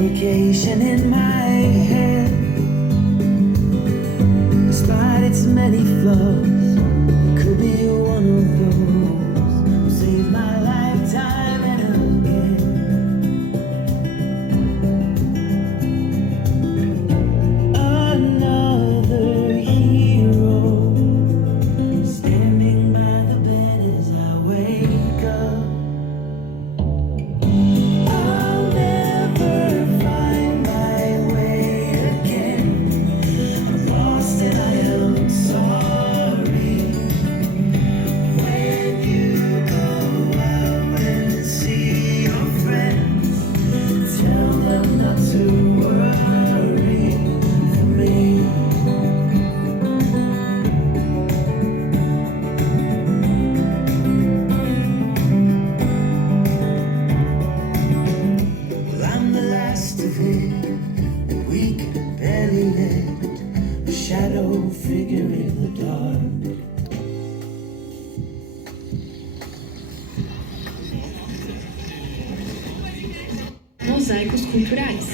fabrication in my head. Despite its many flaws, it could be one of those. Save my lifetime and again. Another hero standing by the bed as I wake up. I'll never find my way again. I'm lost and I am sorry. When you go out and see your friends, tell them not to worry for me. Well, I'm the last of it, and we can barely let a shadow figure in the dark. Mosaicos culturais.